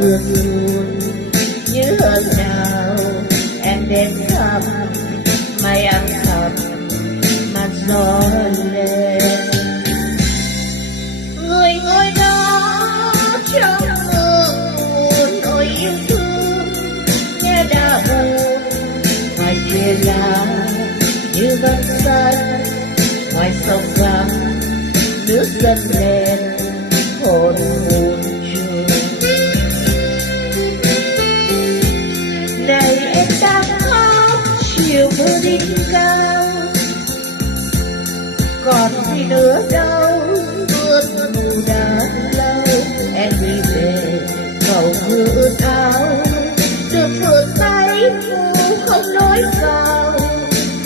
mưa xuống như hơn nào em đến thăm mây âm thầm mà gió lên. Người ngồi đó trong mưa buồn ôi yêu thương nghe đã buồn ngoài kia lá như vân xanh ngoài sông vắng nước dâng lên hồn buồn trôi. Này em đang khóc chiều mưa đỉnh cao còn gì nữa đâu ướt mù đã lâu em đi về cầu mưa ướt áo được vượt tay mù không lối vào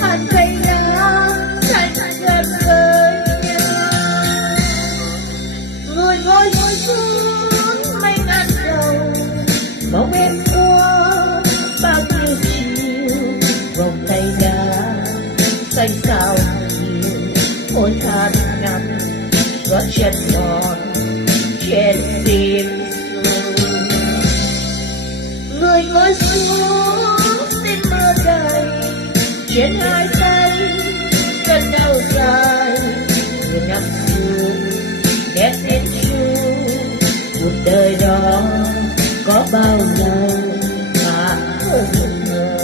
hạt cây lá xanh gần với nhau. Người ngồi xuống mây ngàn đầu bóng em qua bao nhiêu chiều vòng tay đá xanh xao nhiều hôn than ngắm gót chân mòn trên tim sương. Người ngồi xuống xin mơ đầy trên hai tay cơn đau dài người nằm xuống nét lên chuông cuộc đời đó có bao lâu mà không ngờ.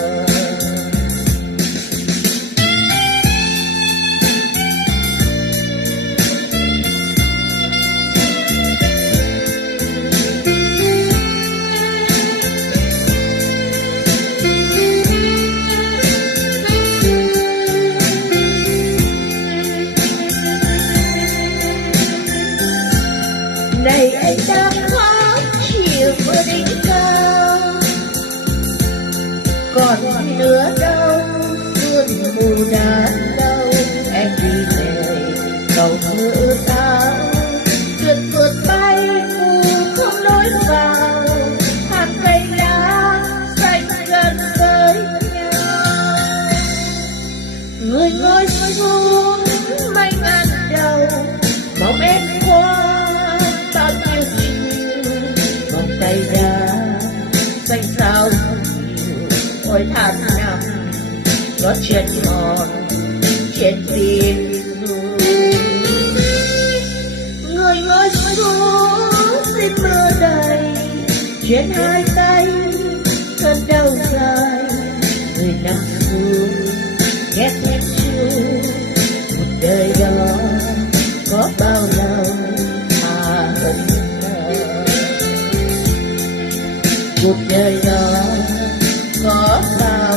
Này anh đang khóc chiều mưa đỉnh cao còn gì nữa đâu sương mù đã đâu em đi về cầu mưa ướt áo trượt vượt bay mù không lối vào hạt cây lá xanh gần với nhau. Người ngồi xuống mây ngàn đầu mong em qua bao nhiêu chiều vòng tay đá xanh xao nhiều ôi than nằm gót chân mòn trên tim người ngồi xuống xin mưa đầy trên hai tay cơn đau dài người nằm xuống ghét hết chuông một đời đó có bao lâu mà không ngờ. Cuộc đời đó có bao